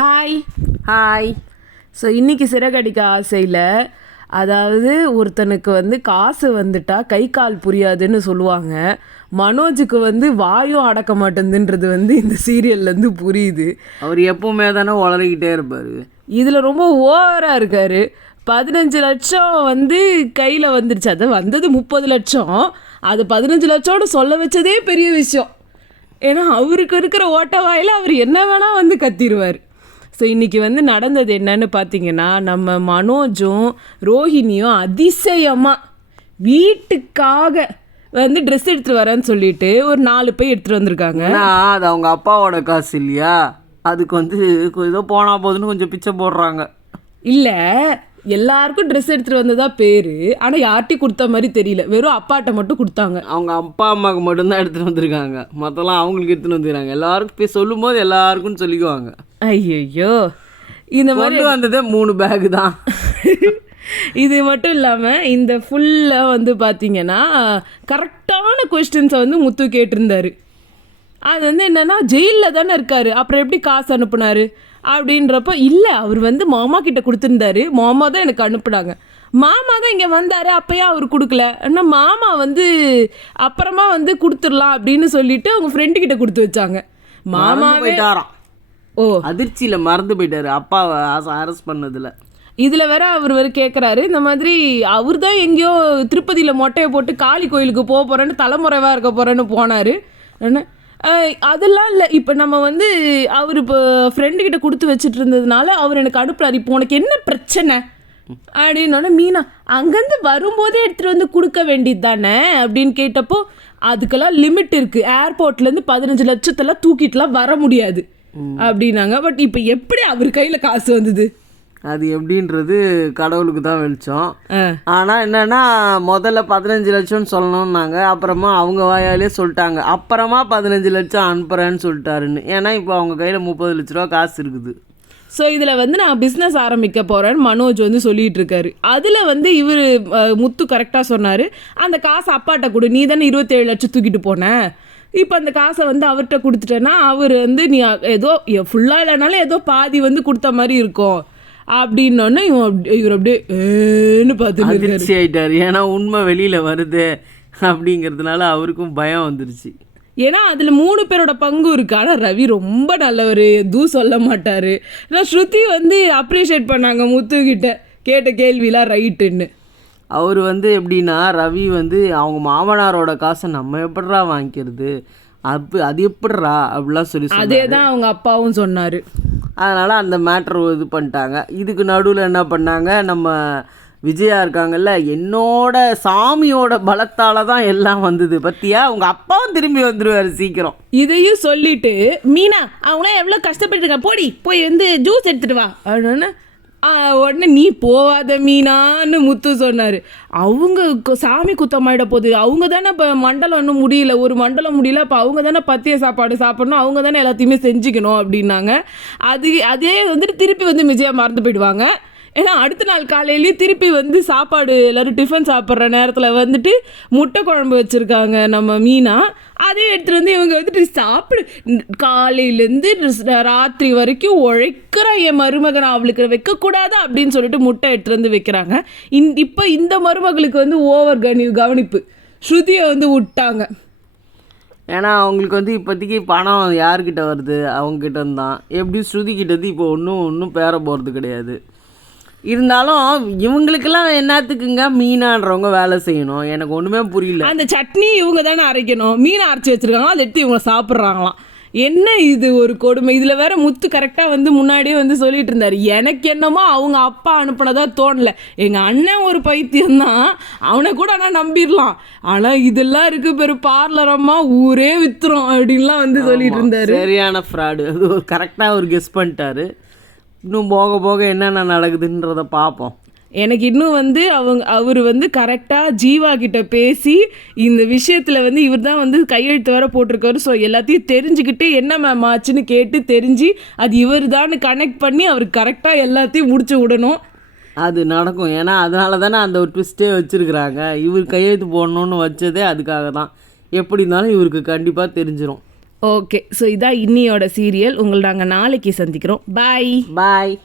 Hi. Hi. So இன்றைக்கி சிறகடிக்க ஆசையில், அதாவது ஒருத்தனுக்கு வந்து காசு வந்துட்டா கை கால் புரியாதுன்னு சொல்லுவாங்க. மனோஜுக்கு வந்து வாயும் அடக்க மாட்டேங்குதுன்றது வந்து இந்த சீரியல்லேருந்து புரியுது. அவர் எப்பவுமே தானே உளறிக்கிட்டே இருப்பார். இதில் ரொம்ப ஓவராக இருக்கார். 15 லட்சம் வந்து கையில் வந்துருச்சு. அது வந்தது 30 லட்சம். அது 15 லட்சோடு சொல்ல வச்சதே பெரிய விஷயம். ஏன்னா அவருக்கு இருக்கிற ஓட்ட வாயில் அவர் என்ன வேணால் வந்து கத்திடுவார். ஸோ இன்றைக்கி வந்து நடந்தது என்னன்னு பார்த்தீங்கன்னா, நம்ம மனோஜும் ரோஹிணியும் அதிசயமாக வீட்டுக்காக வந்து ட்ரெஸ் எடுத்துகிட்டு வரேன்னு சொல்லிட்டு ஒரு 4 பை எடுத்துகிட்டு வந்திருக்காங்க. அது அவங்க அப்பாவோட காசு இல்லையா, அதுக்கு வந்து ஏதோ போனால் போதுன்னு கொஞ்சம் பிச்சை போடுறாங்க. இல்லை, எல்லாருக்கும் ட்ரெஸ் எடுத்துகிட்டு வந்ததா பேர். ஆனால் யார்ட்டையும் கொடுத்த மாதிரி தெரியல. வெறும் அப்பாட்ட மட்டும் கொடுத்தாங்க. அவங்க அப்பா அம்மாவுக்கு மட்டும்தான் எடுத்துகிட்டு வந்திருக்காங்க, மற்றெல்லாம் அவங்களுக்கு எடுத்துகிட்டு வந்துருக்காங்க. எல்லாருக்கும் போய் சொல்லும் போது எல்லாருக்கும் சொல்லிக்குவாங்க. ஐயோ, இந்த மாதிரி வந்ததே 3 பேகு தான். இது மட்டும் இல்லாமல் இந்த ஃபுல்லாக வந்து பார்த்தீங்கன்னா கரெக்டான கொஸ்டின்ஸை வந்து முத்து கேட்டிருந்தாரு. அது வந்து என்னென்னா, ஜெயிலில் தானே இருக்கார், அப்புறம் எப்படி காசு அனுப்புனார் அப்படின்றப்ப, இல்லை அவர் வந்து மாமா கிட்ட கொடுத்துருந்தாரு, மாமா தான் எனக்கு அனுப்புனாங்க, மாமா தான் இங்கே வந்தார், அப்போயே அவர் கொடுக்கல, ஆனால் மாமா வந்து அப்புறமா வந்து கொடுத்துடலாம் அப்படின்னு சொல்லிட்டு அவங்க ஃப்ரெண்டுக்கிட்ட கொடுத்து வச்சாங்க. மாமாவே அதிர்ச்சியில் மறந்து போயிட்டாரு அப்பாவை அரெஸ்ட் பண்ணதில். இதில் வேற அவர் வேறு கேட்குறாரு, இந்த மாதிரி அவர் தான் எங்கேயோ திருப்பதியில் மொட்டையை போட்டு காளி கோயிலுக்கு போக போகிறேன்னு, தலைமுறைவாக இருக்க போகிறேன்னு போனார். அதெல்லாம் இல்லை, இப்போ நம்ம வந்து அவர் இப்போ ஃப்ரெண்டுக்கிட்ட கொடுத்து வச்சுட்டு இருந்ததுனால அவர் எனக்கு அனுப்புறாரு, இப்போ உனக்கு என்ன பிரச்சனை அப்படின்னோடனே, மீனா அங்கேருந்து வரும்போதே எடுத்துகிட்டு வந்து கொடுக்க வேண்டியது தானே அப்படின்னு கேட்டப்போ, அதுக்கெல்லாம் லிமிட் இருக்குது, ஏர்போர்ட்லேருந்து 15 லட்சத்தெல்லாம் தூக்கிட்டுலாம் வர முடியாது அப்படின்னாங்க. பட் இப்போ எப்படி அவர் கையில் காசு வந்தது, அது எப்படின்றது கடவுளுக்கு தான் வெளிச்சம். ஆனால் என்னென்னா, முதல்ல 15 லட்சம்னு சொல்லணும்னாங்க, அப்புறமா அவங்க வாயாலே சொல்லிட்டாங்க, அப்புறமா 15 லட்சம் அனுப்புகிறேன்னு சொல்லிட்டாருன்னு. ஏன்னா இப்போ அவங்க கையில் 30 லட்ச ரூபா காசு இருக்குது. ஸோ இதில் வந்து நான் பிஸ்னஸ் ஆரம்பிக்க போகிறேன்னு மனோஜ் வந்து சொல்லிகிட்டு இருக்காரு. அதில் வந்து இவர் முத்து கரெக்டாக சொன்னார், அந்த காசை அப்பாட்ட கொடு, நீ தானே 27 லட்சம் தூக்கிட்டு போனேன், இப்போ அந்த காசை வந்து அவர்கிட்ட கொடுத்துட்டேன்னா அவர் வந்து நீ ஏதோ ஃபுல்லாக இல்லைனாலும் ஏதோ பாதி வந்து கொடுத்த மாதிரி இருக்கும் அப்படின்னோடனே இவர் அப்படியே ஏன்னு பார்த்துட்டு ஆயிட்டார். ஏன்னா உண்மை வெளியில் வருது அப்படிங்கிறதுனால அவருக்கும் பயம் வந்துருச்சு. ஏன்னா அதில் 3 பேரோட பங்கு இருக்குது. ஆனால் ரவி ரொம்ப நல்லவர், எதுவும் சொல்ல மாட்டார். ஆனால் ஸ்ருதி வந்து அப்ரிஷியேட் பண்ணாங்க முத்துக்கிட்ட, கேட்ட கேள்விலாம் ரைட்டுன்னு. அவர் வந்து எப்படின்னா, ரவி வந்து அவங்க மாமனாரோட காசை நம்ம எப்படிரா வாங்கிக்கிறது, அது எப்படிரா அப்படிலாம் சொல்லி அதே தான் அவங்க அப்பாவும் சொன்னார். அதனால் அந்த மேட்ரு இது பண்ணிட்டாங்க. இதுக்கு நடுவில் என்ன பண்ணாங்க, நம்ம விஜயா இருக்காங்கல்ல, என்னோட சாமியோட பலத்தால் தான் எல்லாம் வந்தது பற்றியா, உங்கள் அப்பாவும் திரும்பி வந்துடுவார் சீக்கிரம். இதையும் சொல்லிட்டு, மீனா அவங்களாம் எவ்வளோ கஷ்டப்பட்டுருக்கா, போய் வந்து ஜூஸ் எடுத்துகிட்டு வா அப்படின்னு உடனே, நீ போவாத மீனான்னு முத்து சொன்னார். அவங்க சாமி குத்தமாயிட போகுது, அவங்க தானே இப்போ மண்டலம் ஒன்றும் முடியல, ஒரு மண்டலம் முடியல, இப்போ அவங்க தானே பத்திய சாப்பாடு சாப்பிடணும், அவங்க தானே எல்லாத்தையுமே செஞ்சுக்கணும் அப்படின்னாங்க. அதே வந்துட்டு திருப்பி வந்து விஜயா மறந்து போயிடுவாங்க. ஏன்னா அடுத்த நாள் காலையிலேயே திருப்பி வந்து சாப்பாடு எல்லோரும் டிஃபன் சாப்பிட்ற நேரத்தில் வந்துட்டு முட்டை குழம்பு வச்சுருக்காங்க நம்ம மீனா. அதே எடுத்துகிட்டு வந்து இவங்க வந்துட்டு சாப்பிடு, காலையிலேருந்து ராத்திரி வரைக்கும் உழைக்கிற என் மருமகனை அவளுக்கு வைக்கக்கூடாது அப்படின்னு சொல்லிட்டு முட்டை எடுத்துகிட்டு வந்து வைக்கிறாங்க. இப்போ இந்த மருமகளுக்கு வந்து ஓவர் கவனிப்பு, ஸ்ருதியை வந்து விட்டாங்க. ஏன்னா அவங்களுக்கு வந்து இப்போதைக்கு பணம் யார்கிட்ட வருது, அவங்ககிட்ட தான். எப்படி ஸ்ருதிக்கிட்டது இப்போ ஒன்றும் பேர போகிறது கிடையாது. இருந்தாலும் இவங்களுக்கெல்லாம் என்னத்துக்குங்க மீனான்றவங்க வேலை செய்யணும், எனக்கு ஒன்றுமே புரியல. அந்த சட்னி இவங்க தானே அரைக்கணும், மீனை அரைச்சி வச்சுருக்காங்க, அதை எடுத்து இவங்க சாப்பிட்றாங்களாம். என்ன இது ஒரு கொடுமை. இதில் வேற முத்து கரெக்டாக வந்து முன்னாடியே வந்து சொல்லிட்டு இருந்தார், எனக்கு என்னமோ அவங்க அப்பா அனுப்பினதா தோணலை, எங்கள் அண்ணன் ஒரு பைத்தியம்தான், அவனை கூட ஆனால் நம்பிடலாம், ஆனால் இதெல்லாம் இருக்குது பெரும் பார்லரம்மா ஊரே வித்துரும் அப்படின்லாம் வந்து சொல்லிட்டு இருந்தார். சரியான ஃப்ராடு. அது கரெக்டாக ஒரு கெஸ் பண்ணிட்டாரு. இன்னும் போக போக என்னென்ன நடக்குதுன்றதை பார்ப்போம். எனக்கு இன்னும் வந்து அவர் வந்து கரெக்டாக ஜீவா கிட்ட பேசி இந்த விஷயத்தில் வந்து இவர் தான் வந்து கையெழுத்து வேற போட்டிருக்காரு. ஸோ எல்லாத்தையும் தெரிஞ்சுக்கிட்டு என்ன மேம் ஆச்சுன்னு கேட்டு தெரிஞ்சு அது இவர் தான் கனெக்ட் பண்ணி அவருக்கு கரெக்டாக எல்லாத்தையும் முடிச்சு விடணும். அது நடக்கும். ஏன்னா அதனால தானே அந்த ஒரு ட்விஸ்ட்டே வச்சுருக்குறாங்க. இவர் கையெழுத்து போடணுன்னு வச்சதே அதுக்காக தான். எப்படி இருந்தாலும் இவருக்கு கண்டிப்பாக தெரிஞ்சிடும். ஓகே, ஸோ இதான் இன்னியோட சீரியல். உங்களை நாங்கள் நாளைக்கு சந்திக்கிறோம். பாய். பாய்.